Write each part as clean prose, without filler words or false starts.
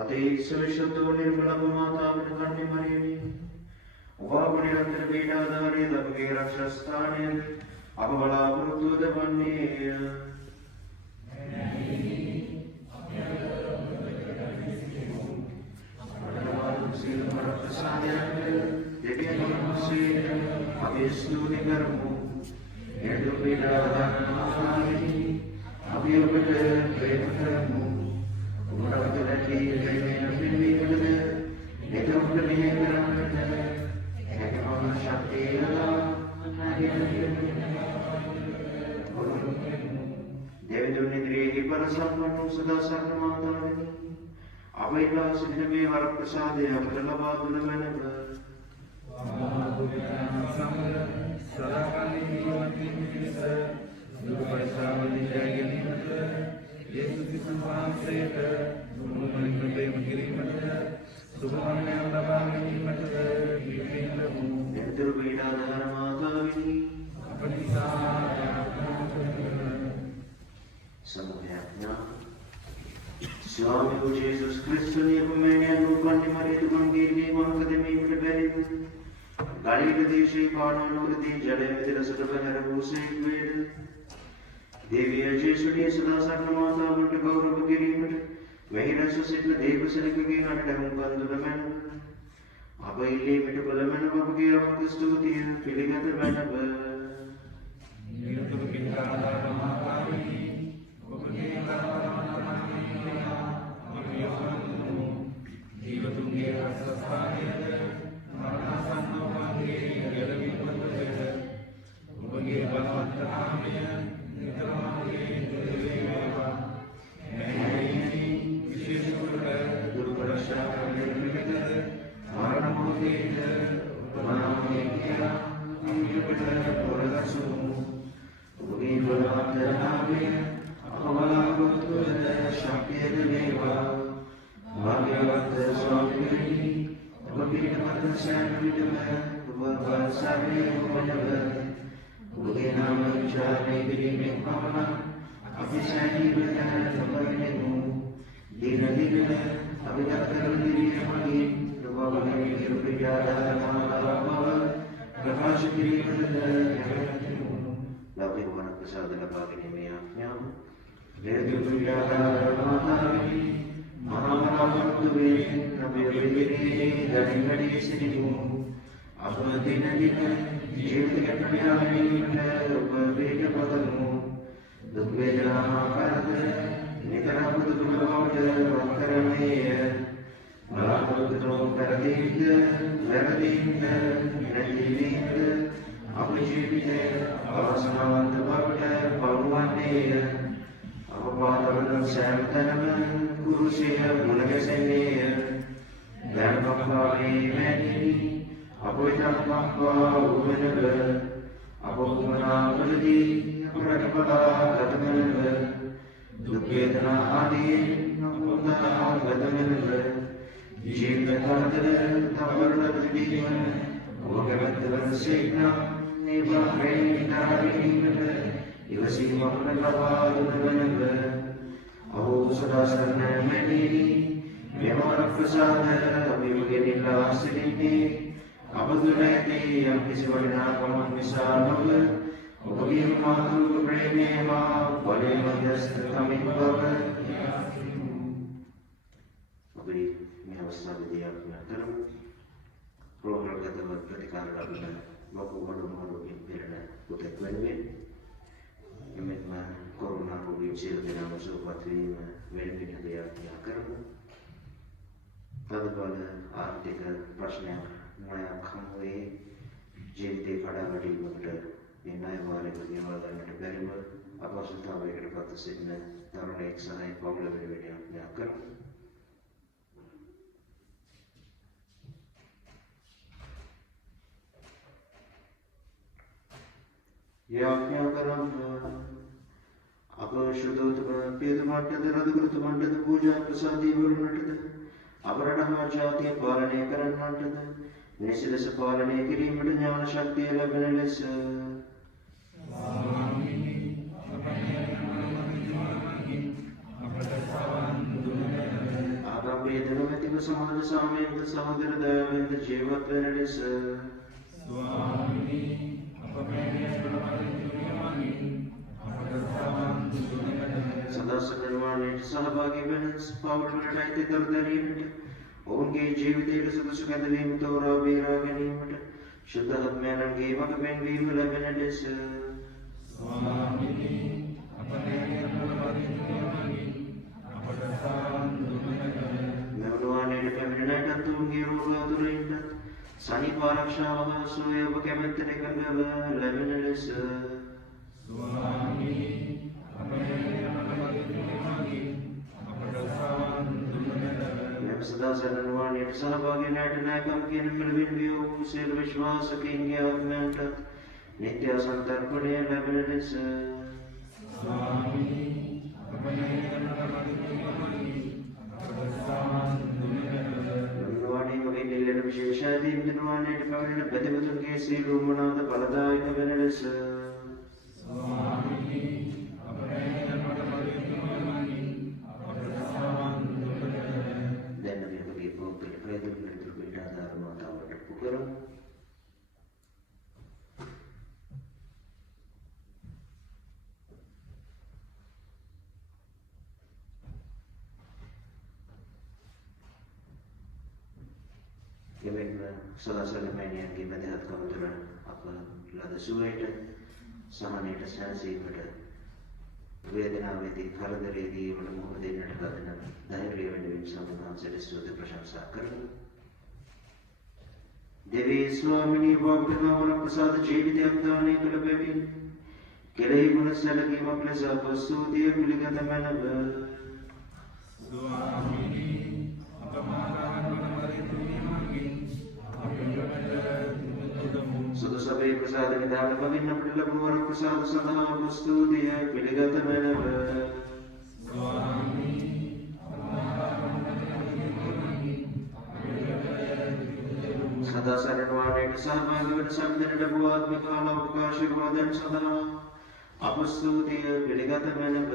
අතීත විශුද්ධ නිර්මල මාතාවට කන්නේ මරියමි. ඔබ නිරන්තර පීඩාදාරයේ අපගේ රක්ෂස්ථානයේ අප බලාපොරොත්තු වන්නේ सदा सर्वमाताविनी अवैला सिद्धमे वरप्रसादे अपट लबा दुन मनव सदाकाली जीवंती मिस दुख परेशानी जयगिनी मत येसु कृष्ण वांसेत दुनुमनि प्रेम गिरी मत सुभमन्य लबामिनी मत विपिलमु नित्य पीड़ा धर माताविनी अपनी साथ समभ्याज्ञा स्वामी Jesus Kristus ni pemenian bukan di mari Tuhan gini mengakademi berbeda. Kali kedisi panon urdi jale medira sudah busik beda. Devi Jesus ni sudah sana mata mata gaurav giri mata. Mehira susitna dev selekagi ada mukan dulaman. Apa ini mata dulaman apa bagi orang Kristus dia pilih kata mana ber. Itu kita ada mahari. जीवतुंगे रसस्थानेत मरणासन्नोभागे गलविपद्वते उपगे बलवन्तनामय नितरमागे देवेवा नैनि विशेषुर दुर्गरशाकर्मिकत मरणमोदेत उपनामेक्या अम्युपट पुरदसु उपगे बलवन्तनामय अमलावत्वद शक्यदेवा भाग्यवत स्वामी भगीरथ सन्निधम भवसावे उपनव उगे नाम चारे गिरिमे पवना अभिषेकी बना समर्पणु दिन दिन अभिगत गिरिमे मणि भवने कृपया नामव प्रकाश गिरिमे लौकिक वन प्रसाद लबागिने में आज्ञा वेद विद्याधारमाताविनी महामहामंतुवे नव्यवेदिने धनिगणे सिरिमु अपदिन दिन जीवित कटण्यानि उपवेद पदमु दुर्वेदना करद नितराम दुर्गमोद वक्तरमेय मलामुद्रो करदीत वरदीत नदीत अपजीवित अवसनावंत भक्त पवनेय अपवादन सैतनम कुरुषेय गुणगसेनेय धर्मभावे मैनी अपोइतमक्वा उवनव अपोगुणावलि अपरटपदा गतमनव दुःखेतना आदि अपोदा गतमनव जीवकादर तवर्णदीवन भोगवद्वन सेना निवारेणारिणीव इवसी ममलवादुनवनव अहो सदा सर्वमणि व्यवहार प्रसाद अभिमुखनिलासिनी अवधुरयते अम्पिसवना कममिसानव उपगे मातु प्रेमेवा वले मध्यस्थकमिभव अभी मैं अवस्था दिया अपना धर्म प्रोग्राम का तो प्रतिकार करना बापू बड़ों बड़ों के प्रेरणा उठे बनवे इमें कोरोना को भी चेल देना मुझे पत्री में मेरे भी नहीं दिया क्या करूँ तब वाले आर्थिक प्रश्न नया खम हुए जीवित खड़ा बड़ी मटर ये नए वाले को ये वाला मटर बेरिवर अब उस तरह के बात से मैं तरुण एक सहाय प्रॉब्लम में भी नहीं करूँ ये आज्ञा करम अब शुद्धोत पेद माट्यद रदकृत माट्यद पूजा प्रसादी वरुणटद अपरटम जाति पालने करन माट्यद निशिलस पालने किरीमट ज्ञान शक्ति लबनलेस आगम वेद නොමැතිව සමාජ සාමයෙන්ද සහෝදර දයාවෙන්ද ජීවත් වන ලෙස ස්වාමීනි අප මෙහෙය සදාසක නිර්වාණයට සහභාගී වන පවුලට අයිති කර ගැනීමට ඔවුන්ගේ ජීවිතයට සුදුසු කැඳවීම තෝරා බේරා ගැනීමට ශුද්ධ ආත්මයන්ගේ මඟ පෙන්වීම ලැබෙන ලෙස ස්වාමීනි අප මෙහෙය මෙවනුවානයට පැමිණෙනටත් ඔවුන්ගේ රෝග අතුරින්ට සනීප ආරක්ෂාව හා සුවය ඔබ කැමැත්තට එකඟව ලැබෙන ලෙස ස්වාමීනි අප මෙම සදාසරණවානයට සහභාගී නැට නැකම් කියන පිළිවෙන් වූ සියලු විශ්වාසකයින්ගේ ආත්මයන්ට නිත්‍ය සන්තර්පණය ලැබෙන ලෙස ස්වාමීනි අප මෙවනුවානයේ මගින් එල්ලෙන විශේෂාදීන් දිනවානයට පැමිණෙන ප්‍රතිවතුන්ගේ සියලු මනාද ඵලදායක වෙන ලෙස ස්වාමීනි අප දැන් අපි ඔබගේ පොත් ප්‍රේතවල පිට ආධාරණතාවට පුකරමු. එමෙන්ම සදාසන මෑණියන්ගේ මැදහත්කම තුළ අප ලද සුවයට සහනයට සැනසීමට වේදනාවේදී කරදරයේදී වල මුහුණ දෙන්නට ලබන ධෛර්යය වෙනුවෙන් සම්මානසට ස්තුති ප්‍රශංසා කරමු. දෙවී ස්වාමිනී වහන්සේ ප්‍රසාද ජීවිතයක් දානය කළ බැවින් කෙරෙහි ගුණ සැලකීමක් ලෙස අප ස්තුතිය පිළිගත මැනව. ස්වාමීනි අප සුදුසබේ ප්‍රසාද විධාන බවින් අපට ලැබුණු වර ප්‍රසාද සඳහා අප ස්තුතිය පිළිගත මැනව. සදාසරණවානයට සහභාගී වන සම්දෙන ලැබූ ආත්මික අලෞකික ආශිර්වාදයන් සඳහා අප ස්තුතිය පිළිගත මැනව.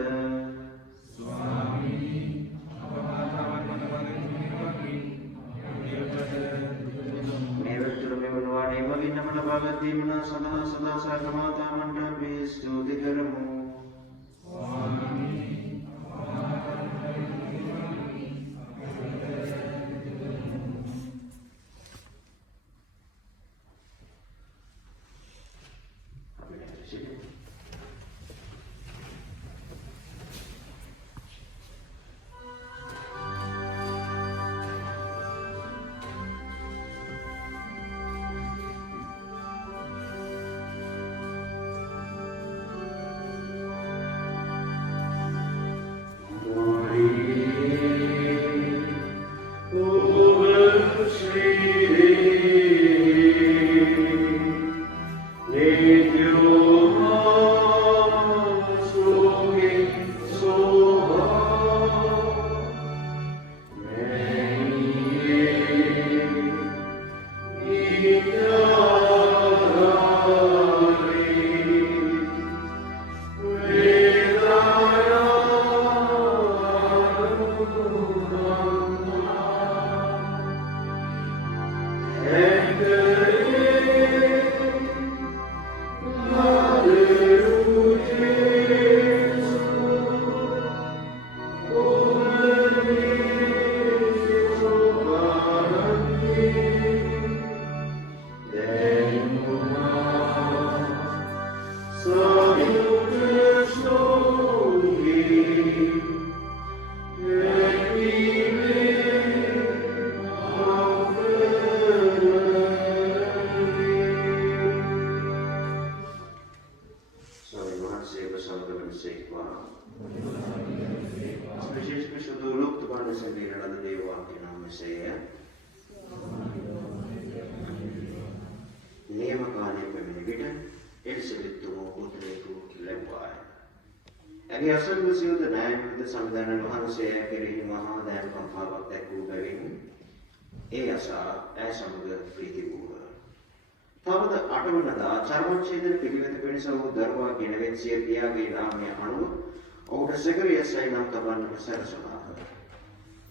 මේ වෙතුර මෙවනුවානේ මගින් අප ලබාගත් දීමන සඳහා සදාසරණ මාතාමන්ට අපි ස්තුති කරමු.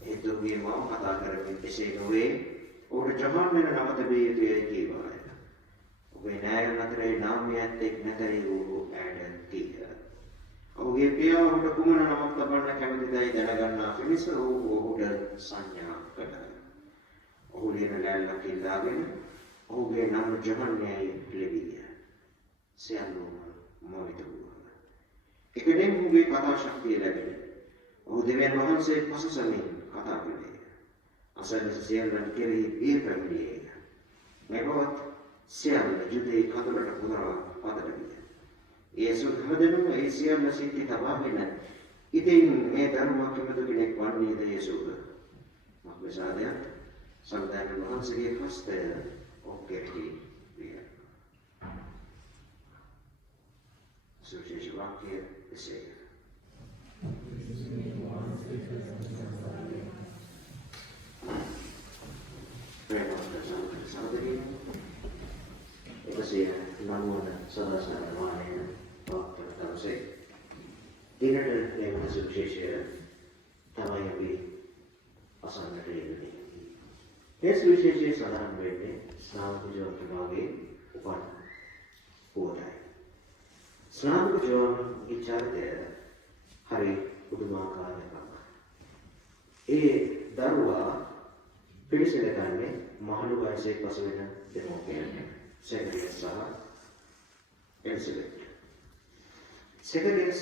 හේතුගේ මම කතා කරමින් එසේ නොවේ. ඔහුට ජහන් වෙන නම තිබිය යුතුයි කීවාය. ඔබේ නෑයන් අතරේ නාමයත් එක් නැතරි වූ ඇයට කීය. ඔහුගේ පියා ඔහුට කුමන නමක් තබන්න කැමතිදයි දැනගන්නා පිණිස ඔහුට සංඥා කළා. ඔහු ලියන ලෑල්ලක් ඉල්ලාගෙන ඔහුගේ නම ජහන්නයයි ලිවිය. සියල්ලම මොවිත වූවා. එකදෙන් ඔහුගේ කතා ශක්තිය ලැබෙන. ඔහු දෙවියන් වහන්සේ පසුසමින් කතා කළේ. අසන්නස සියල්ලන් කෙරෙහි බිය පැමිණියේය. මෙබවත් සියල්ල යුදේ කඳුලට පුරවා පදට විය. යේසුස් හැමදෙනම ඒ සියල්ල සිටි තබාගෙන ඉතින් මේ ධර්මයක් කිමතු කෙනෙක් වන්නේද යේසුස්? මක්වසාදය සම්දාන වහන්සේගේ හස්තය ඔක්කෙහි විය. සුවිශේෂ වාක්‍ය එසේ. Kasi namun salah-salah lain waktu tahu saya tidak ada yang masuk Indonesia tahu yang di asal dari ini. Yesus Kristus salah berarti selalu berjuang sebagai upan kuda. Selalu berjuang bicara dia hari utama kali apa. Darwa පිළිසෙලකන්නේ මහලු වයසේ පසු වෙන දෙමෝපියන් සෙකරියස් සහ Elizabeth. සෙකරියස්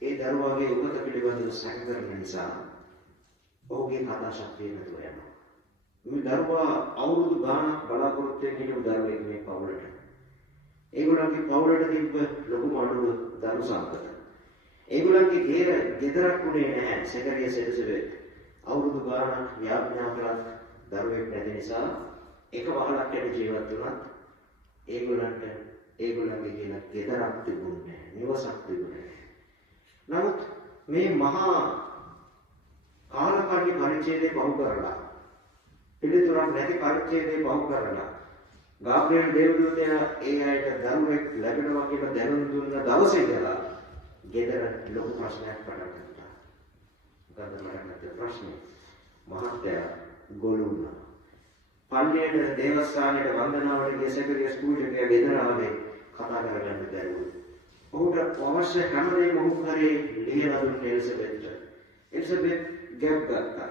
ඒ දරුවාගේ උපත පිළිබඳව සැක කරන නිසා ඔහුගේ කතා ශක්තිය නැතුව යනවා. මේ දරුවා අවුරුදු ගාණක් බලාපොරොත්තු වෙන හිටපු දරුවෙක් මේ පවුලට. ඒගොල්ලන්ගේ පවුලට තිබ්බ ලොකුම අඩුව දරු සම්පත. ඒගොල්ලන්ගේ ගෙදරක් උනේ නැහැ සෙකරියස් එලිසබෙත්. අවුරුදු ගාණක් යාඥා කළත් දරුවෙක් නැති නිසා එක වහලක් යට ජීවත් වුණත් ඒගොල්ලන්ගේ කියන ගෙදරක් තිබුණේ නැහැ, නිවසක් තිබුණේ නැහැ. නමුත් මේ මහා කාලකන්ණි පරිච්ඡේදය පහු කරලා පිළිතුරක් නැති පරිච්ඡේදය පහු කරලා ගාබ්‍රියෙල් දේවදූතයා ඒ අයට දරුවෙක් ලැබෙනවා කියලා දැනුම් දුන්න දවසේ ඉඳලා ගෙදර ලොකු ප්‍රශ්නයක් පටන් ගත්තා. මොකද ප්‍රශ්නේ මහත්තයා ගොළු වුණා. පල්ලියට දේවස්ථානයට වන්දනාවට ගිය සෙකරියස් පූජකයා ගෙදර ආවේ කතා කරගන්න බැරුව. ඔහුට අවශ්‍ය හැමදේම ඔහු කරේ ලියලා දුන්නේ එලිසබෙත්ට. එලිසබෙත් ගැප් ගත්තා.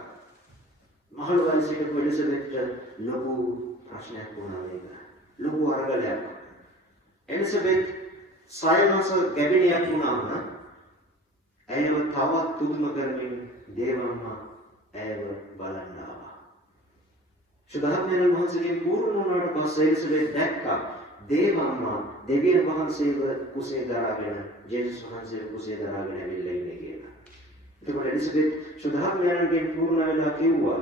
මහලු වයසේ හිටපු එලිසබෙත්ට ලොකු ප්‍රශ්නයක් වුණා මේක. ලොකු අරගලයක්. එලිසබෙත් සයනස ගැබිනියක් වුණාම ඇයව තවත් පුදුම කරමින් දේවම්මා ඇයව බලන්න ආවා. සුදාත්මයන් වහන්සේගේ පූර්ණ වුණාට පස්සේ එලිසබෙත් දැක්කා දේවම්මා දෙවියන් වහන්සේව කුසේ දරාගෙන ජේසුස් වහන්සේව කුසේ දරාගෙන ඇවිල්ලා ඉන්නේ කියලා. එතකොට එලිසබෙත් සුදාත්මයන්ගෙන් පූර්ණ වෙලා කිව්වා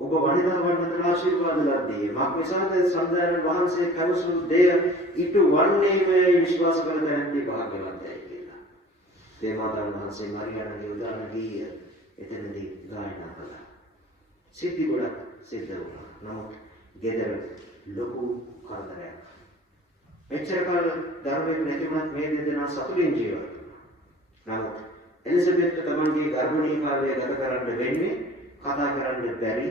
ඔබ වනිතාවන් අතර ආශිර්වාද ලද්දී. මක්නිසාද සම්දායන වහන්සේ කවසු දෙය ඊට වන්නේමයි විශ්වාස කළ තැනදී භාග්‍යවන්තයි කියලා. දේවමාතාන් වහන්සේ මරියාණන්ගේ උදාන ගීය එතනදී ගායනා කළා. සිද්ධි ගොඩක් සිද්ධ වුණා. නමුත් ගෙදර ලොකු කරදරයක්. මෙච්චර කාල දරුවෙක් නැති වුණත් මේ දෙදෙනා සතුටින් ජීවත් වුණා. නමුත් එලිසබෙත් තමන්ගේ ගර්භණී කාලය ගත කරන්න වෙන්නේ කතා කරන්න බැරි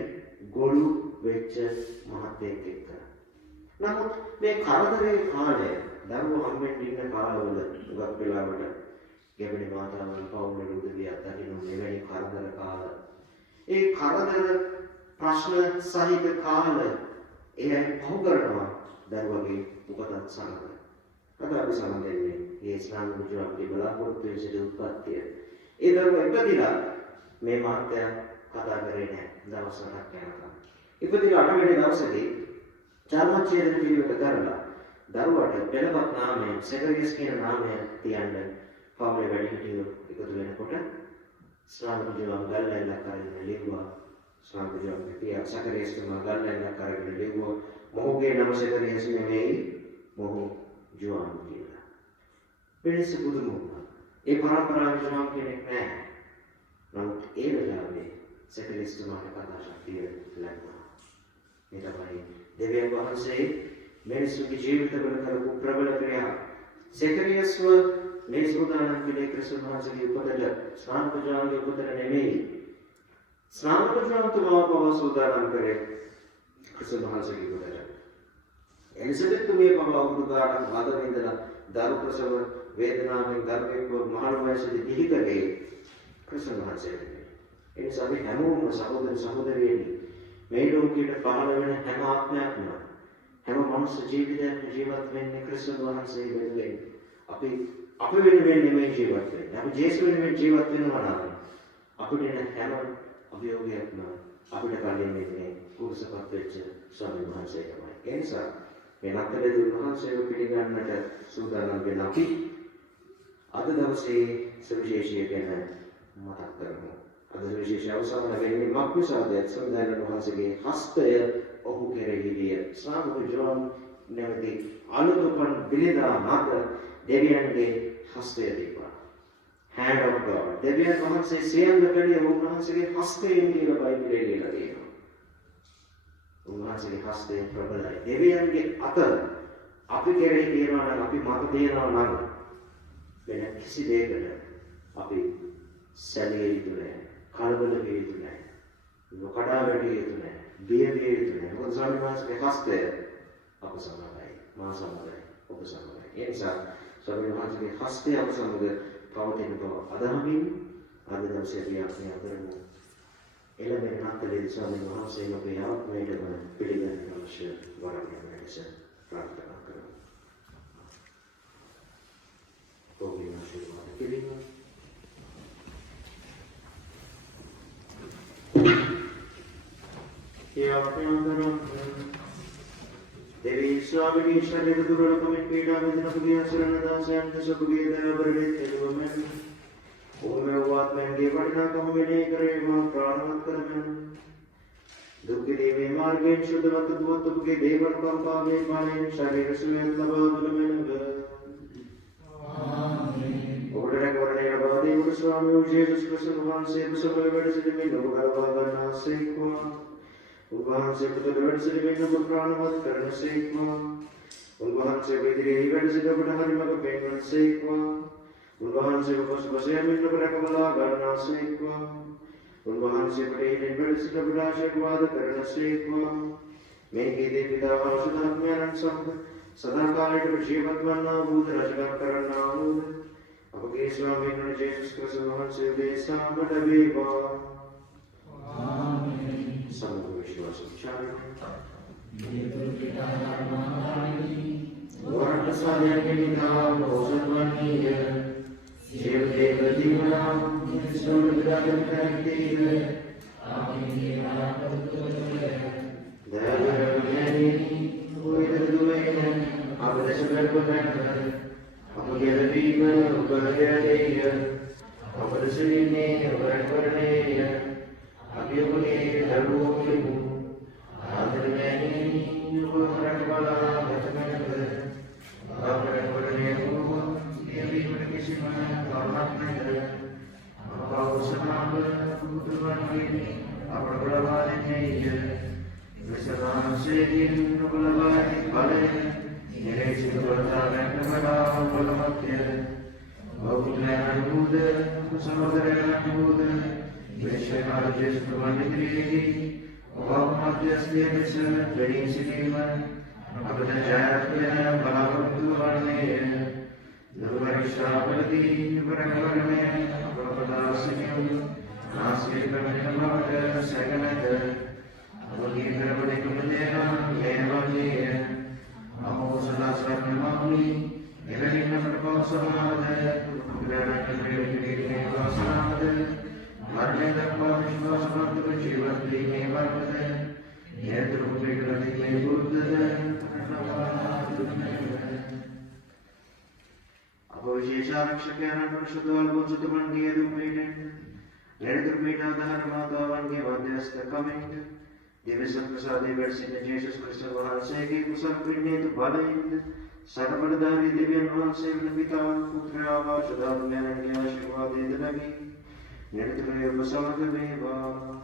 ගොළු වෙච්ච මහත්තයෙක් එක්ක. නමුත් මේ කරදරේ කාලය දරුවෝ හම්බෙන්න ඉන්න කාලවල උගත් වෙලාවට ගැබිණි මාතාවන් පවුලේ උදවිය අත්දකින්න මෙවැනි කරදර කාල. ඒ කරදර ප්‍රශ්න සහිත කාල එයයි පහු කරනවා දරුවගේ උපතත් සමග. අද අපි සමදෙන්නේ මේ ඉස්ලාම් මුජාහිද් බලාපොරොත්තු වෙන සිට උත්පත්තිය. ඒ දරුවා ඉපදිලා මේ මහත්තයා කතා කරේ නැහැ දවස් 8ක් යනකම්. ඉපදිලා 8 වෙනි දවසේදී චර්මච්ඡේදන පිළිවෙත කරලා දරුවාට පෙළපත් නාමය සෙකරියස් කියන නාමය තියන්න පවුලේ වැඩිහිටියෝ එකතු වෙනකොට ඉස්ලාම් මුජාහිද් ගල්ලැල්ලක් කරගෙන ලිව්වා. ඉස්ලාම් මුජාහිද් පියා සෙකරියස් තුමා ගල්ලැල්ලක් කරගෙන ලිව්වා. මොහුගේ නම සෙකරියස් නෙමෙයි මොහු ජුවාන් කියලා. පිළිස පුදුම වුණා. ඒ පරම්පරාවේ ජුවාන් කෙනෙක් නැහැ. නමුත් ඒ වෙලාවේ සෙකරියස් තුමාට කතා ශක්තිය ලැබුණා. මේ තමයි දෙවියන් වහන්සේ මිනිසුන්ගේ ජීවිතවල කරපු ප්‍රබල ක්‍රියා. සෙකරියස්ව මේ සෝදානම් පිළේ ක්‍රිස්තුස් වහන්සේගේ උපතට ස්නානපජාගේ උපතට නෙමෙයි ස්නාන කරන තුමා පව සූදානම් කරේ ක්‍රිස්තුස් වහන්සේගේ ගොඩට. එලිසබෙත් තුමිය පව අවුරුදු ගානක් මදම ඉඳලා දරු ප්‍රසව වේදනාවෙන් ගර්භයක මහලු වයසේදී දිහිකගේ ක්‍රිස්තුස් වහන්සේට. ඒ නිසා අපි හැමෝම සහෝදර සහෝදරියනි මේ ලෝකයට පහළ වෙන හැම ආත්මයක්ම හැම මනුස්ස ජීවිතයක්ම ජීවත් වෙන්නේ ක්‍රිස්තුස් වහන්සේ වෙනුවෙන්. අපි වෙනුවෙන් නෙමෙයි ජීවත් වෙන්නේ. අපි ජේසුස් වෙනුවෙන් ජීවත් වෙනවා නම් අපිට එන හැම අභියෝගයක්ම අපිට කලින් ඉන්නේ කුරුසපත් වෙච්ච ස්වාමීන් වහන්සේ තමයි. ඒ නිසා මේ නත්තලේ වහන්සේව පිළිගන්නට සූදානම් වෙන අපි අද දවසේ සවිශේෂය ගැන මතක් කරමු. අද විශේෂ අවසන් වෙන්නේ මක්නිසාද සම්දායන වහන්සේගේ හස්තය ඔහු කෙරෙහි විය. ශ්‍රාවක ජෝන් නැවති අනුතුපන් බිලිදා මත දෙවියන්ගේ හස්තය තිබුණා. hand of God. දෙවියන් වහන්සේ සියල්ල කළේ උන්වහන්සේගේ හස්තයෙන් කියලා බයිබලයේ ලියලා තියෙනවා. උන්වහන්සේගේ හස්තය ප්‍රබලයි. දෙවියන්ගේ අත අපි කෙරෙහි තියනවා නම් අපි මත තියනවා නම් වෙන කිසි දෙයකට අපි සැලී යුතු නැහැ. කලබල විය යුතු නැහැ. නොකඩා වැටිය යුතු නැහැ. බිය විය යුතු නැහැ. මොකද ස්වාමීන් වහන්සේගේ හස්තය අප සමගයි. මා සමගයි. ඔබ සමගයි. ඒ නිසා ස්වාමීන් වහන්සේගේ හස්තය අප සමග පවතින බව අදහමින් අද දවසේ අපි අපේ අතරම එළඹෙන නත්තලේ ස්වාමීන් වහන්සේ අපේ ආත්මයටම පිළිගන්න අවශ්‍ය වරණය ලෙස ප්‍රාර්ථනා කරමු. ඔබේ ආශිර්වාද පිළිගන්න. देवी स्वामी शरीर दुर्लभमें पीड़ा वेदना पुगिया शरण दासयन सुपुगिय दया बरड़े तेजोमें ओमे वात्में गेवड़ना कहोमेने करे मां प्राणवत करमें दुख देवे मार्गें शुद्धवत द्वत पुगे देवर कंपावे माने शरीर सुमेल लबादुलमें ओडरे कोरणे लबादे उड़ स्वामी जेसुस कृष्ण भगवान से सब वेड़ में लोग गलबागना सेको उन्वाहन से पुत्र वेड़ से में लोग प्राणवत करने सेको उन्वाहन से बेदरे वेड़ से दबड़ हरिमग पेंगन सेको उन्वाहन से बस बसे में लोग रकबला करना सेको उन्वाहन से पड़े वेड़ से दबड़ आशीर्वाद करने सेको मैं के दे पिता सुधात्म्यान संग सदा काल जीवत मरना बुध रचना करना अपके स्वामी ने जेसुस क्रिस्त वහන්සේ දේශාවට වේවා. ආමේන්. සම්පූර්ණ විශ්වාස උච්චාරණය. නියතුරු පිටාරාමානි වරණ සාධ්‍යයේ නිතා මොසත්වන්නේය. ජීව දේව දිවනා නිසෝර විදාගෙන කරන්නේ. ආමේන්. ආපතුතේ. දයාවරණේ ඔයද දුමේ අපදේශ කරපතන අපගේ දීම උපයදේය අපදසලිනේ වරණේ අභියෝගේ දරුවෝ ආදරණීය වරණවලා ගතමනද අපරවරණේ වූ දෙවියන් කිසිම කාරණයක් නැත අපවසනාව පුදුරන්නේ අපරබලවාදීය විසනාංශයෙන් බලවාදී බලේ निरेक्षित करता रहना बलमत्य बहुज्ञानबुद समग्रज्ञानबुद विश्वकार्यस्य प्रमाणित्री बहुमध्यस्ते विषय जयसिनीम अपदजायत्य बलवन्तु वर्णेय नवरिषापति वरवर्णे अपपदासिन्यं नास्ति कर्मणमवद सगनत अवगीतरवदिकुमदेहं एवमेय Namo Sala Sarnamani, Evelina Prabhasavada, Grana Kadriviti Vasavada, Marneda Pavishvasavada, Jivati Nevavada, Yedru Vigrati Buddha, Abhishesharakshakyaran Shudal Bhutsutamandiya Dumaiden, Yedrumita Dharmadavangi Vadhyasta Kamend, दिवसं प्रसादे वर्षित जेसुस क्रिस्त वහන්සේ ගේ කුසල පිළිමේතු බලයෙන් සර්වබලධාරී දෙවියන් වහන්සේ වෙන පිතා පුත්‍ර ආශිර්වාදයෙන් ආශිර්වාදයෙන් ලැබී නිරතුරුව ඔබ සමග වේවා.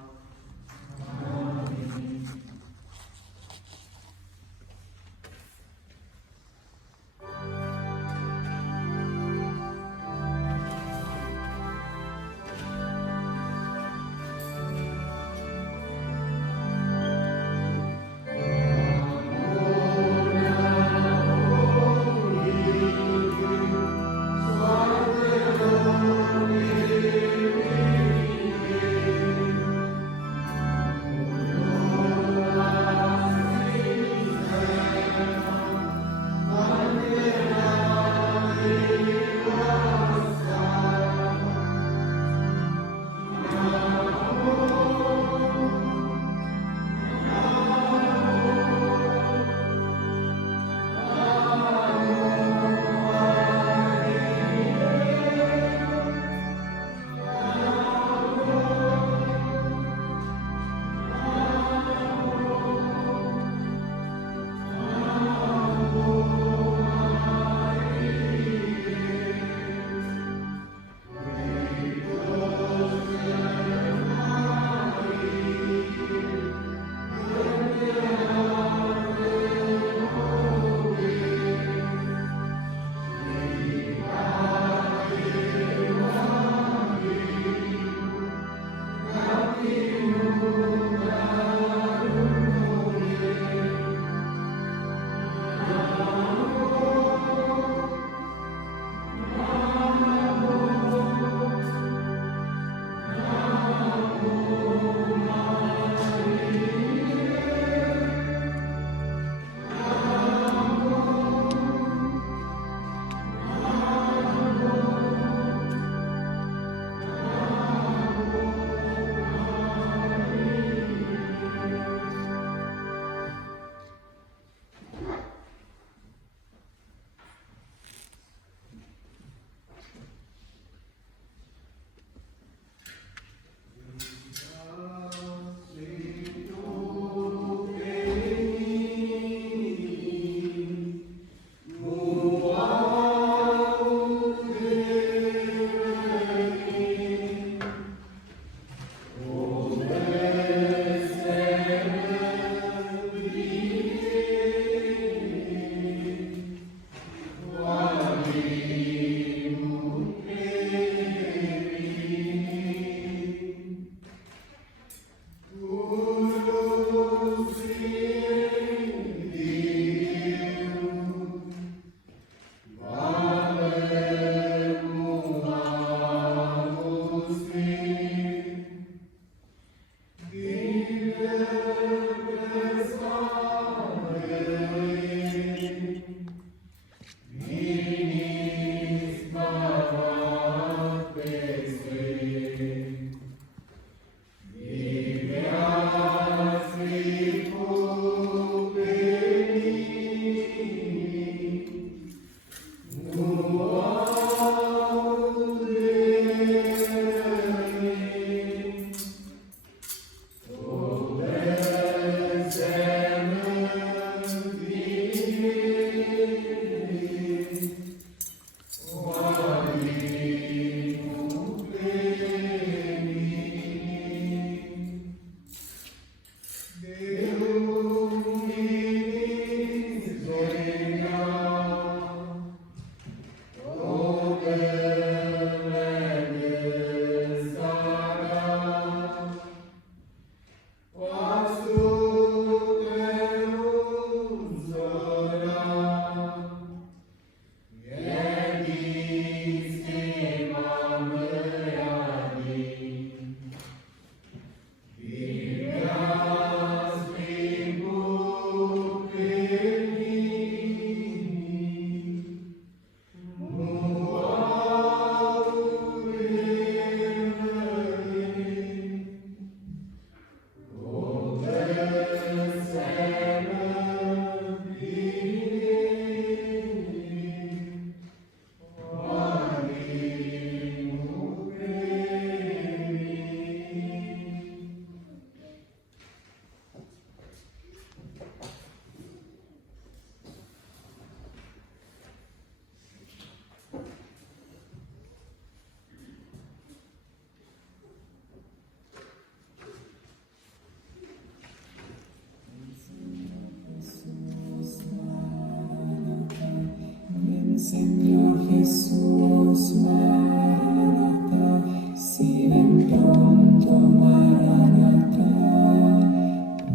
Señor Jesús, Maranatha, si ven pronto, Maranatha.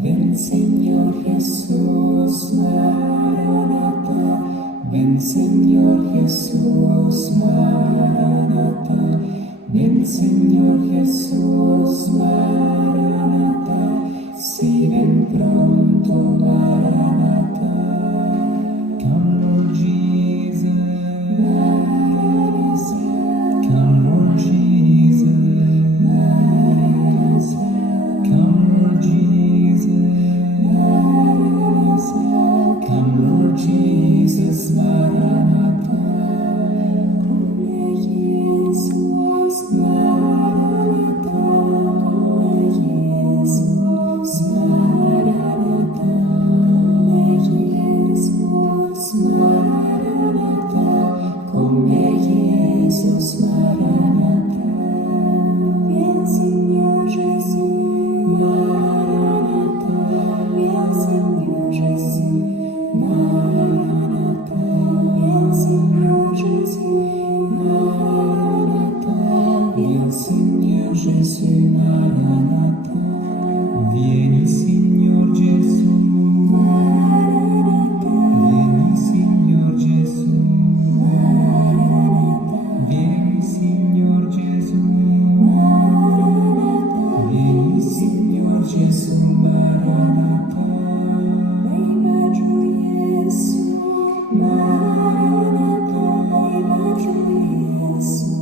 Ven Señor Jesús, Maranatha, ven Señor Jesús, Maranatha, ven Señor Jesús, Maranatha, si ven pronto, Maranatha. Come Lord Jesus, come Lord Jesus, come Lord Jesus, come Lord Jesus, Maranatha. Come Jesus, Maranatha, Jesus, Maranatha, Jesus, Maranatha, come Jesus, Maranatha. Viens Seigneur Jésus, Maranatha, viens Seigneur Jésus, Maranatha, viens Seigneur Jésus, Maranatha, viens Seigneur Jésus, Maranatha. Vieni Signor Gesù, Maranatha, vieni Signor Gesù, Maranatha, vieni Signor Gesù, Maranatha, vieni Signor Gesù, Maranatha. Lei bacio Gesù, Maranatha, lei bacio Gesù,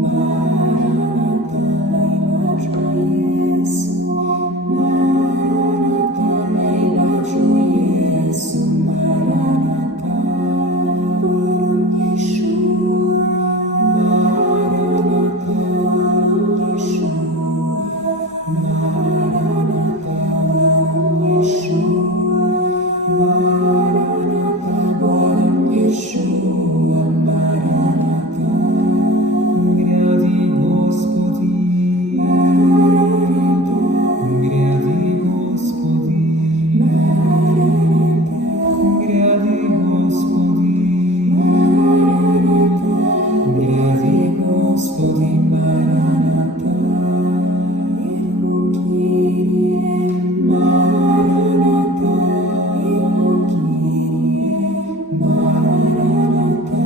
Maranatha, lei bacio Gesù, Maranatha, lei bacio Gesù, Maranatha. Oram Yeshua, Maranatha, Oram Yeshua, Maranatha, Oram Yeshua, Maranatha, Oram Yeshua, Maranatha. Гряди Господи, Maranatha, гряди Господи, Maranatha, гряди Господи, Maranatha, гряди Господи, Maranatha. Ecco Kyrie, Maranatha, ecco Kyrie, Maranatha,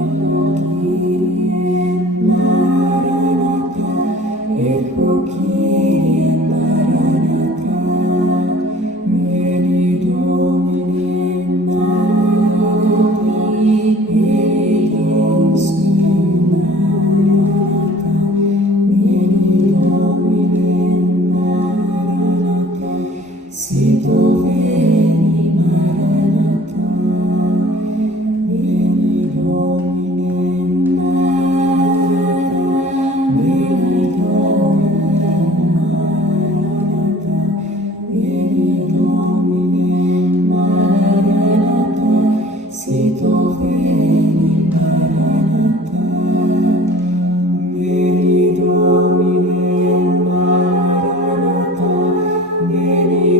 ecco Kyrie, Maranatha, ecco Kyrie, Maranatha. Veni Domine, Maranatha, veni Domine, Maranatha, veni Domine, Maranatha, sito veni, Maranatha, veni Domine, Maranatha, veni Domine, Maranatha, veni Domine, Maranatha, sito veni, Maranatha, veni Domine, Maranatha, veni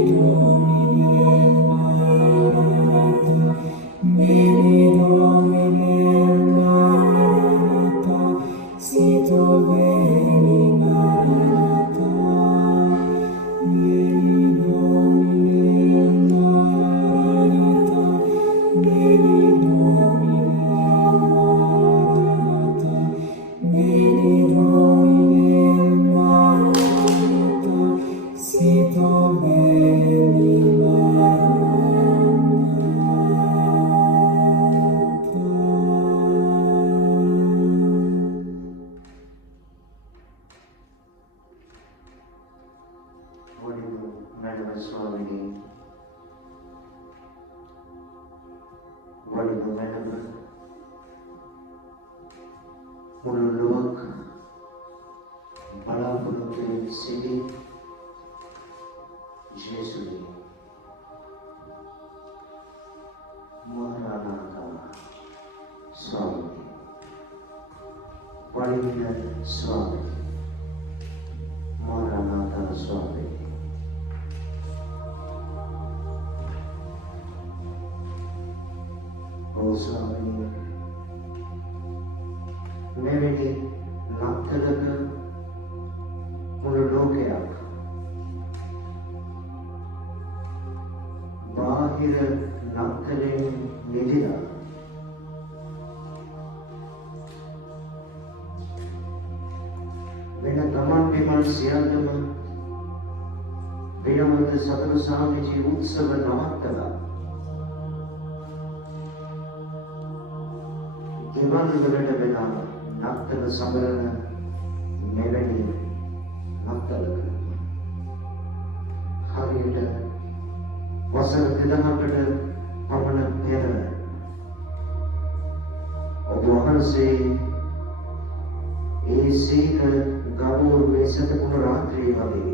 Sito veni Madam Swami, what is the matter? Muluk, Balapuluk City, Jesus, Maranatha, Swami, Parimina Swami, Maranatha Swami. Swami, मेरे नाथलक मुललोकयाक बाहिर नाथले निधिला मेरा तमाम विमान सियालम विनम्र सदर स्वामी जी उत्सव Navatala Iman berada dalam naktal sambarana melodi naktal hariyata wasar didahaකට pamana pera obwahan se seek gabur mesat punaratri wage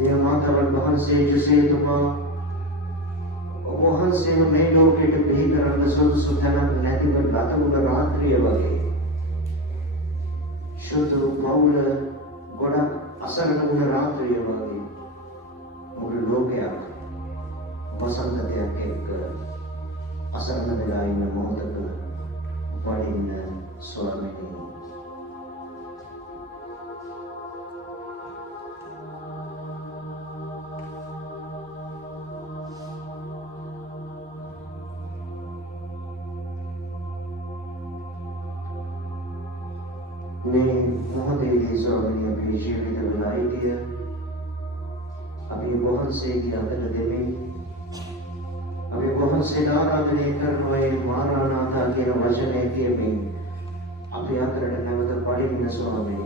dev matavan bahan se jise tuma वहाँ से मैं लोग के भी करने सुध सुधना नहीं कर बात उन रात्रि वाले शुद्ध पाउल गोड़ा असर न उन रात्रि वाले उन लोग क्या बसंत दिया के असर न दिलाई न मोहतक बड़ी न स्वामी मैं बहुत ही स्वामी अपनी जीवित बुलाई दिया अभी बहुत से ज्ञापन देने अभी बहुत से आराधने करने मारा ना था कि वचन है कि मैं अभी आकरण में मतलब पढ़ी न स्वामी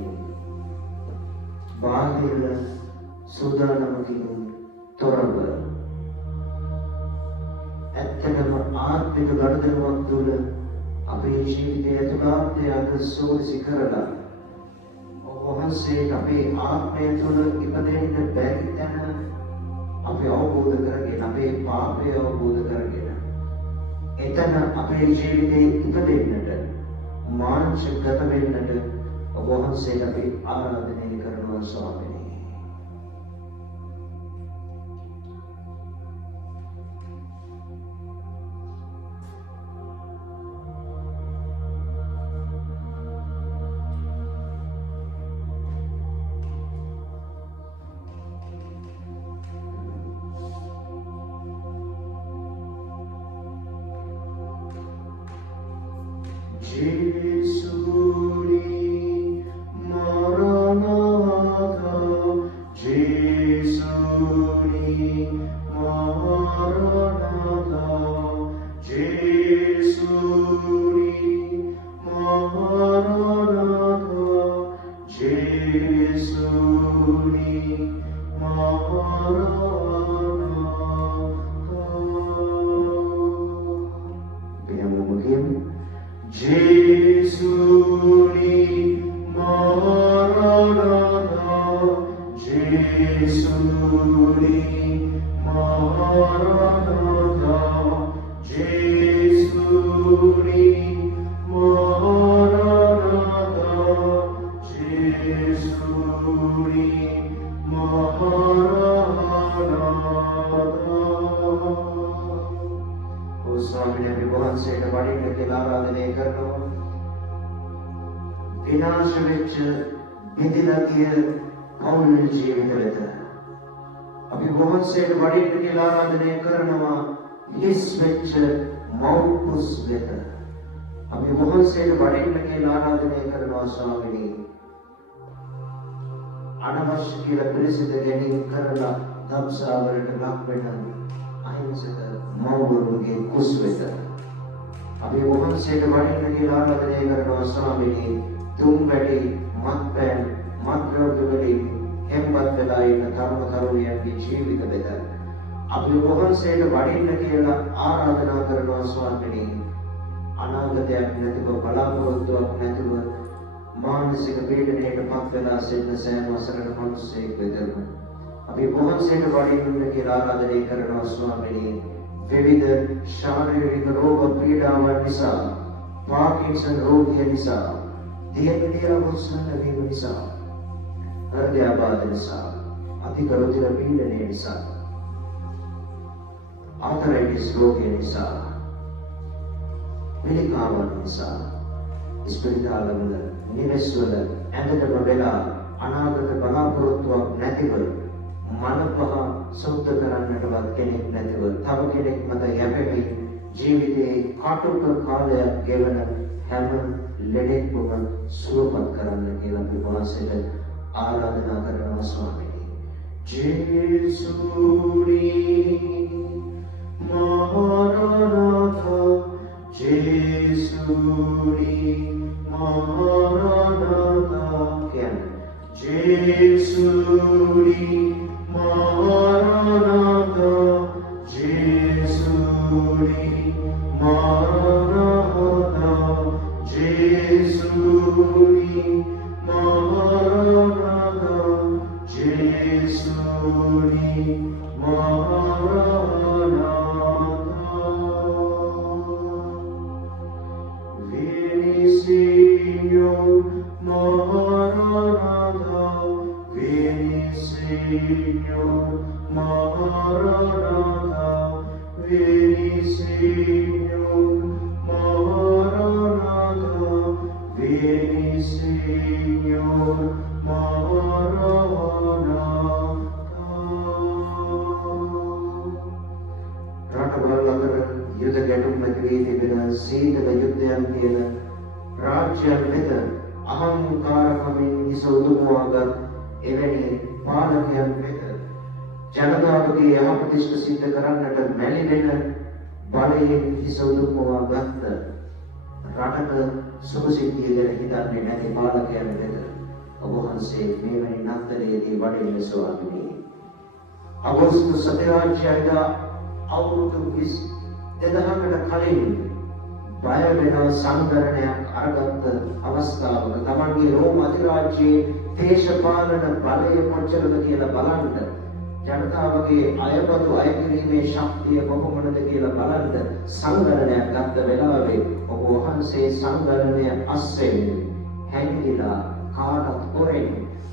बाहिर सुधा नमकी तोरब ऐतनम आत्मिक गर्दन वक्तुल अपने जीवित यथार्थ आकर सोच सिखरला वहाँ से अपने आप में थोड़ा इपदेन ने बैठ जाना अपने अवबोध करके अपने पाप में अवबोध करके ना इतना अपने जीवित इपदेन ने मानसिक गतवेन ने वहाँ से अपने आराधने करना स्वामी अभी बहुत से बड़ी के आराधने करना इस विच मौकुस लेता अभी बहुत से बड़ी के आराधने करना स्वामी අනවශ්‍ය කියලා පිළිසිත ගැනීම කරලා දම්සාවලට ලක් වෙන අහිංසක මව්වරුන්ගේ කුස් වෙත අපි වහන්සේට වඩින්න කියලා ආරාධනය කරනවා ස්වාමීනි. දුම් වැඩි මත්පැන් මත්ද්‍රව්‍ය වලින් හෙම්බත් වෙලා ඉන්න තරුණ තරුණියන්ගේ ජීවිත වෙත අපි වහන්සේට වඩින්න කියලා ආරාධනා කරනවා ස්වාමීනි. අනාගතයක් නැතිව බලාපොරොත්තුවක් නැතිව මානසික පීඩනයට පත් වෙලා සිටින සෑම අසරණ මිනිසෙක් වෙතම අපි වහන්සේට වඩින්න කියලා ආරාධනය කරනවා ස්වාමීනි. විවිධ ශාරීරික රෝග පීඩාවන් නිසා, පාකින්සන් රෝගය නිසා, දියවැඩිය අවසන් වීම නිසා, හෘදයාබාධ නිසා, අධික රුධිර පීඩනය නිසා, ආතරයිටිස් රෝගය නිසා, පිළිකාවන් නිසා, ස්පිරිතාලවල නිවෙස්වල ඇඳටම වෙලා අනාගත බලාපොරොත්තුවක් නැතිව මනපහ සුද්ධ කරන්නටවත් කෙනෙක් නැතිව තව කෙනෙක් මත යැපෙමින් ජීවිතයේ කාටුක කාලයක් ගෙවන හැම ලෙඩෙක්ම සුවපත් කරන්න කියලා අපි වහන්සේට ආරාධනා කරනවා ස්වාමීනි. ජේසුනි මහරණාථ ජේසුනි මහරණාථ කියන්නේ ජේසුනි Maranatha, Jesuli, Maranatha, Jesuli, Maranatha, Jesuli, Maranatha. Veni, Signor, Maranatha, Veni, Signor, Maranatha, Veni, Signor, Maranatha, Veni, Signor, Maranatha. රටවල් අතර යුද ගැටුම් නැති වී තිබෙන සීතල යුද්ධයන් කියන රාජ්‍යයන් වෙත අහංකාරකමින් හිස උදුමවාගත් එවැනි පාලකයන් වෙත ජනතාවගේ යහපත ඉෂ්ට සිද්ධ කරන්නට මැලි වෙන බලයෙන් හිස උදුමවා ගත්ත රටක සුභසිද්ධිය ගැන හිතන්නේ නැති පාලකයන් වෙත ඔබ වහන්සේ මෙවැනි නත්තලයේදී වඩින්න ස්වාමීනි. අගෝස්තු සත්‍යරාජ්‍යයද අවුරුදු 2000කට කලින් බය වෙන සංකරණයක් අරගත්ත අවස්ථාවක තමන්ගේ රෝම අධිරාජ්‍යයේ දේශපාලන බලය කොච්චරද කියලා බලන්න, ජනතාවගේ අයබදු අය කිරීමේ ශක්තිය කොපමණද කියලා බලන්න සංගණනයක් ගත්ත වෙලාවේ ඔබ වහන්සේ සංගණනය අස්සෙන් හැංගිලා කාටත් පොරෙන්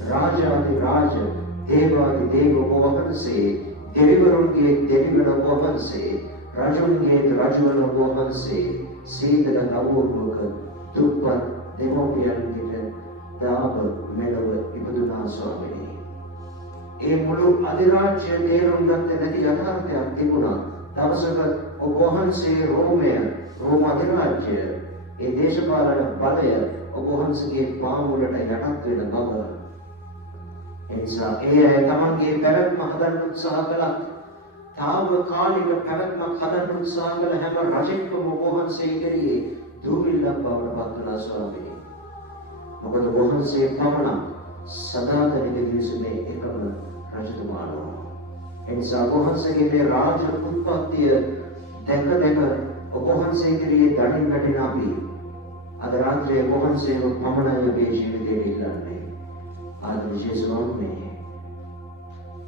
රාජාධි රාජ දේවාධි දේව ඔබ වහන්සේ දෙවිවරුන්ගේ දෙවිවන ඔබ වහන්සේ රජුන්ගේ රජවන ඔබ වහන්සේ සීතල නවුරුක දුප්පත් දෙමෝපියන්ගේ දාව මෙලොව ඉපදුනා ස්වාමීනි. ඒ මුළු අධිරාජ්‍ය තේරුම් ගත්තේ නැති යථාර්ථයක් තිබුණා. දවසක ඔබ වහන්සේ රෝම අධිරාජ්‍ය ඒ දේශපාලන බලය ඔබ වහන්සේගේ පාමුලට යටත් වෙන බව. එනිසා ඒ අය තමන්ගේ පැවැත්ම හදන්න උත්සාහ කළා. තාවකාලික පැවැත්මක් හදන්න උත්සාහ කළ හැම රජෙක්ම ඔබ වහන්සේ කෙරෙහි දුර්විලක් බවට පත් කළා ස්වාමීනි. මොකද ඔබ වහන්සේ පමණ සදාතනික විසුමේ එකම රජතුමාණෝ. එනිසා ඔබ වහන්සේගේ මේ රාජ උත්පත්තිය දැක ඔබ වහන්සේ කෙරෙහි දඩින් වැටෙන අපි අද රාත්‍රියේ ඔබ වහන්සේව පමණයි ඔබේ ජීවිතේ ඉල්ලන්නේ. ආදරණීය ජේසුස්වන්සේ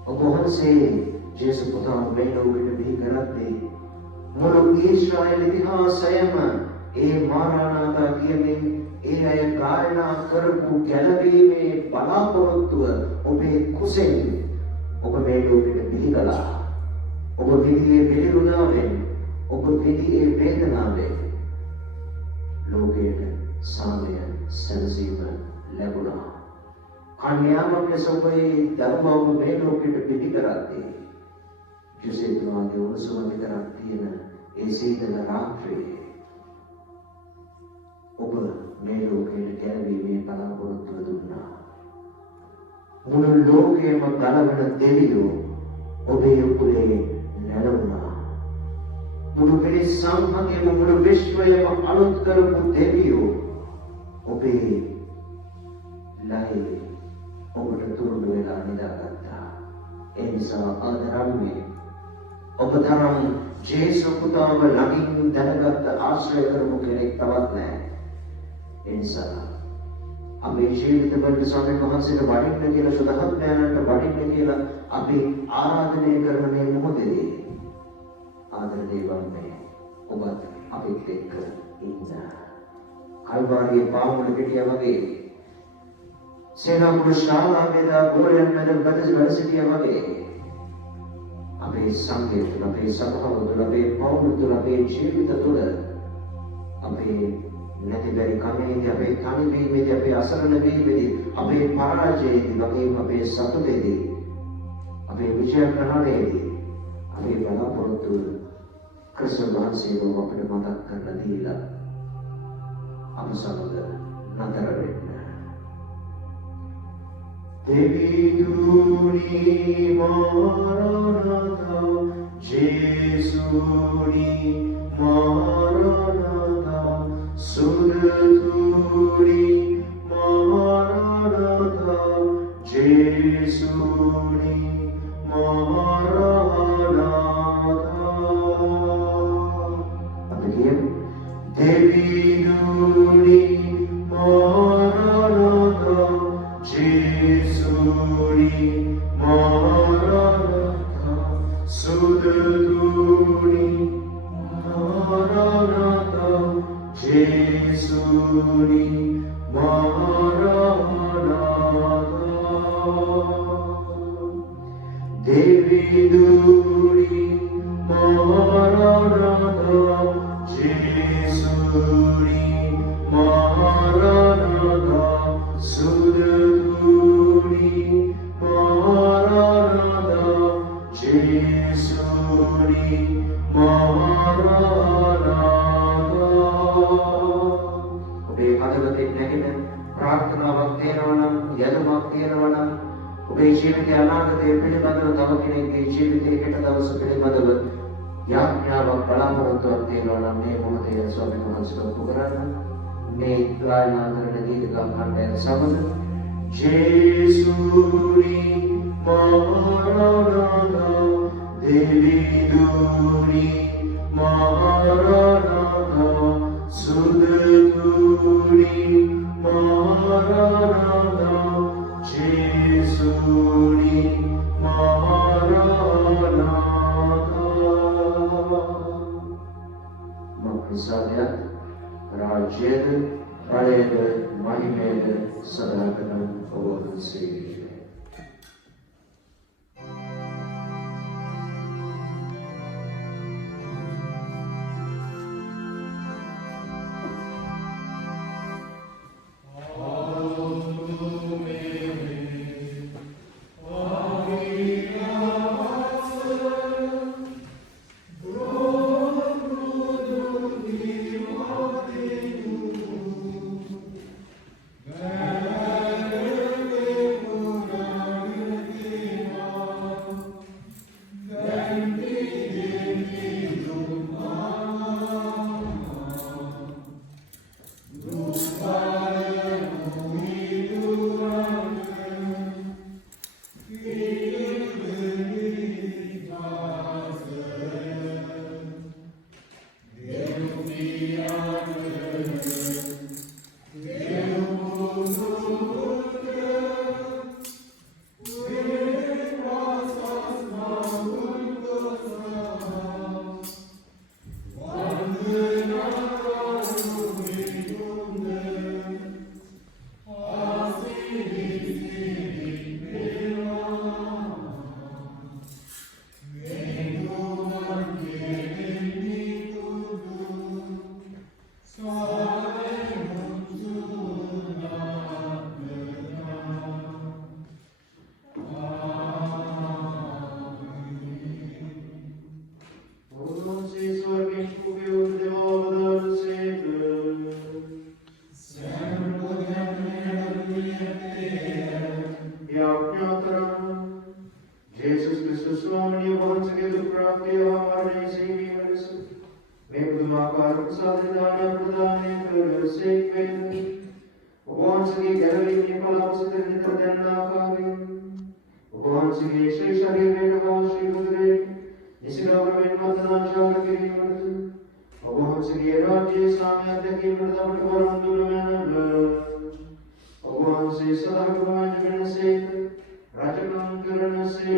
ඔබ වහන්සේ ජේසු පුතා මේ ලෝකෙට බිහි කරද්දී මුළු ඊශ්‍රායල් ඉතිහාසයම ඒ මාරානාථා කියමින් ඒ අය ගායනා කරපු ගැලවීමේ බලාපොරොත්තුව ඔබේ කුසෙන් ඔබ මේ ලෝකෙට බිහි කළා. ඔබ විදියේ පිළිගුණාවෙන් ඔබ විදියේ වේදනාවෙන් ලෝකයට සාමය සැනසීම ලැබුණා. කන්‍යාවක් ලෙස ඔබේ ධර්මව මේ ලෝකෙට බිහි කරද්දී ජීසුතුමාගේ උණුසුම විතරක් තියෙන ඒ සීතල රාත්‍රියේ ඔබ මේ ලෝකෙට ගැලවීමේ බලාපොරොත්තුව දුන්නා. මුළු ලෝකයේම ගලවන දෙවියෝ ඔබේ උකුලේ නැලුණා. මුළු මිනිස් සමගම මුළු විශ්වයම අලුත් කරපු දෙවියෝ ඔබේ ලයි ඔබට තුරුළු වෙලා නිදාගත්තා. ඒ නිසා ආදරන්නේ ඔබ තරම් ජේසු පුතාව ළඟින් දැනගත්ත ආශ්‍රය කරපු කෙනෙක් තවත් නැහැ. ඒ නිසා අපේ ජීවිතවලට ස්වාමීන් වහන්සේට වඩින්න කියලා සුදහත්යන්ට වඩින්න කියලා අපි ආරාධනය කරන මේ මොහොතේදී ආදරණීය වන්නේ ඔබත් අපිත් එක්ක ඉන්න. කල්වාරියේ පාමුල පිටිය වගේ සේනාපුර ශාලාවේදී ගෝලයන් මැද වැඩ සිටියා වගේ අපේ සංඝය තුළ, අපේ සභාව තුළ, අපේ පවුල් තුළ, අපේ ජීවිත තුළ අපේ නැති බැරි කමේදී, අපේ තනිවීමේදී, අපේ අසරණ වීමේදී, අපේ පරාජයේදී, වගේම අපේ සතුටේදී, අපේ විජය ප්‍රහාණයේදී අපේ බලාපොරොත්තු ක්‍රිස්තුස් වහන්සේව අපිට මතක් කරලා දීලා අප සමග නතර වෙන්න. දෙවිදුනි මාරනාථා, ජේසුනි මාරනාථා, සුදතුනි මාරනාථා, ජේසුනි මාරනාථා. අපි කියමු දෙවිදුනි මාරනාථා, ජේසුනි මාරනාථා, සුදතුනි මාරනාථා, ජේසුනි මාරනාථා. දෙවිදුනි මාරනාථා, ජේසුනි මාරනාථා, සුදතුනි මාරනාථා, ජේසුනි මාරනාථා. ඔබේ හදවතේ නැගෙන ප්‍රාර්ථනාවක් තියෙනවා නම්, යදුමක් තියෙනවා නම්, ඔබේ ජීවිතයේ අනාගතය පිළිබඳව තව කෙනෙක්ගේ ජීවිතයේ හෙට දවස පිළිබඳව යාඥාවක් බලාපොරොත්තුවක් තියෙනවා නම් මේ මොහොතේ ස්වාමීන් වහන්සේට ඔප්පු කරන්න. මේ ගායනා කරන ගීත ගායන සමග ජේසුනි මාරනාථා, දෙවිදුනි මාරනාථා, සුදතුනි මාරනාථා, ජේසුනි මාරනාථා. මක්නිසාදයක් රාජ්‍යද බලයද මහිමයද සදාකලම ඔබ වහන්සේගේ. Oh Jezus Christus स्वामी वंशके दुप्राप्ति हमारे सेवी वर्ष में बुद्धमाकार प्रसादिदान प्रदाने कर सेवे वंशके गैलरी में पलाव से नितर दंडा काव्य वंशके श्री शरीर श्री बुद्रे इस लोक में मतना चाल के वर्ष वंशके राज्य साम्य के मृदा परंतु में वंशे सदा भगवान जन से राजकम करण से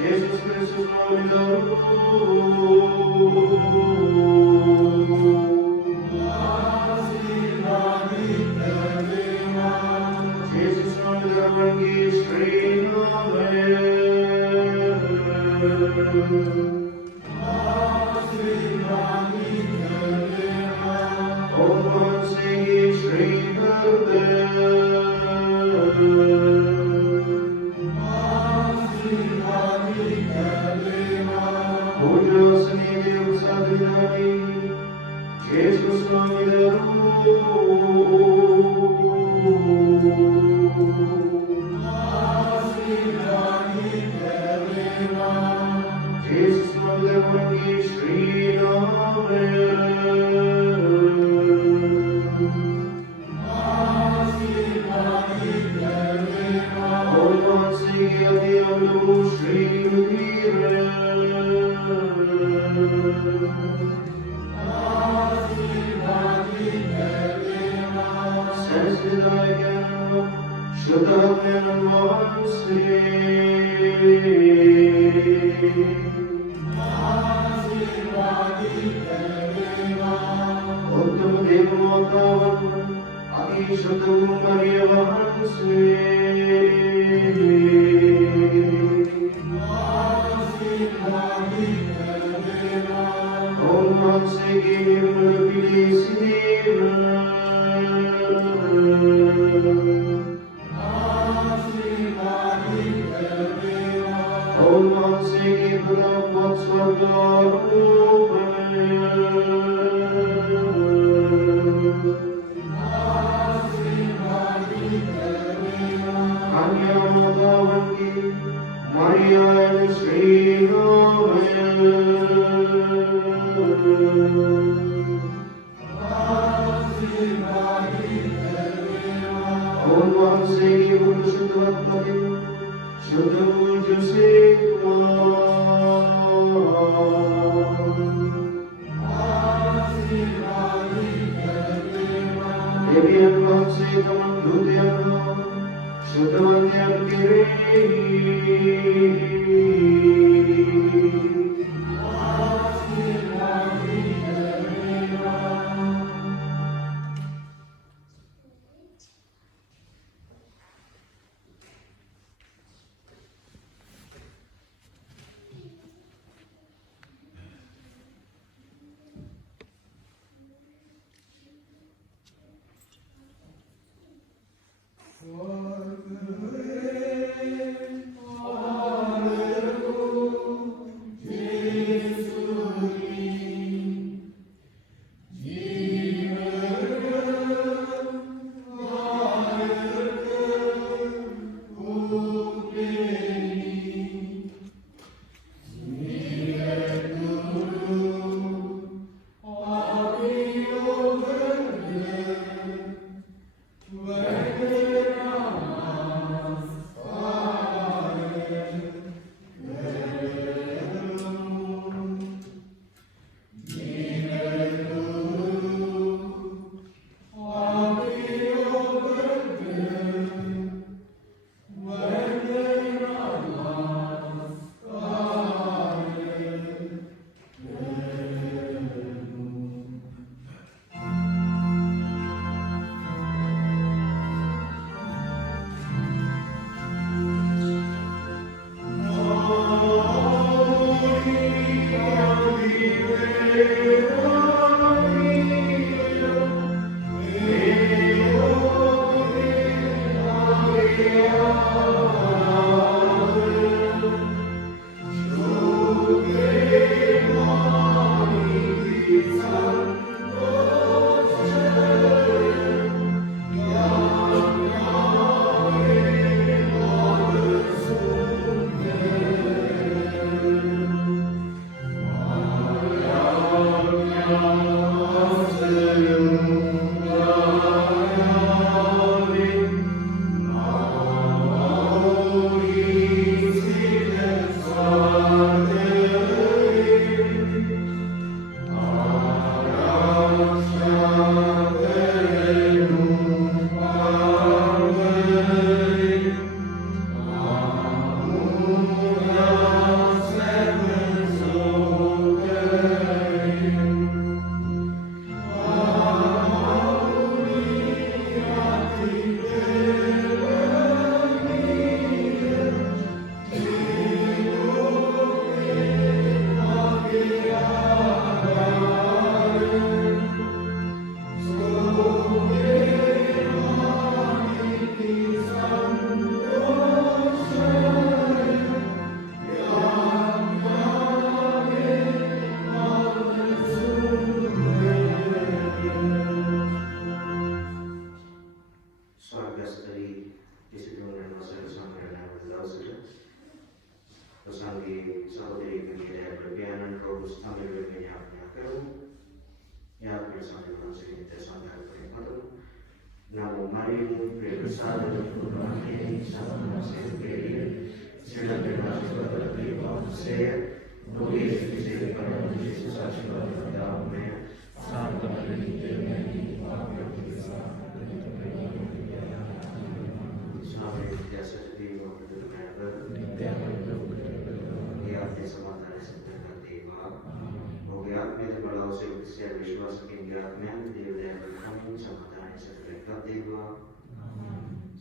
Jesus Christus, Om Vamsi Guru Sudhapati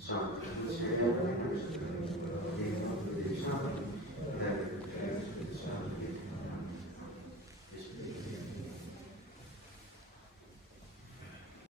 Santo,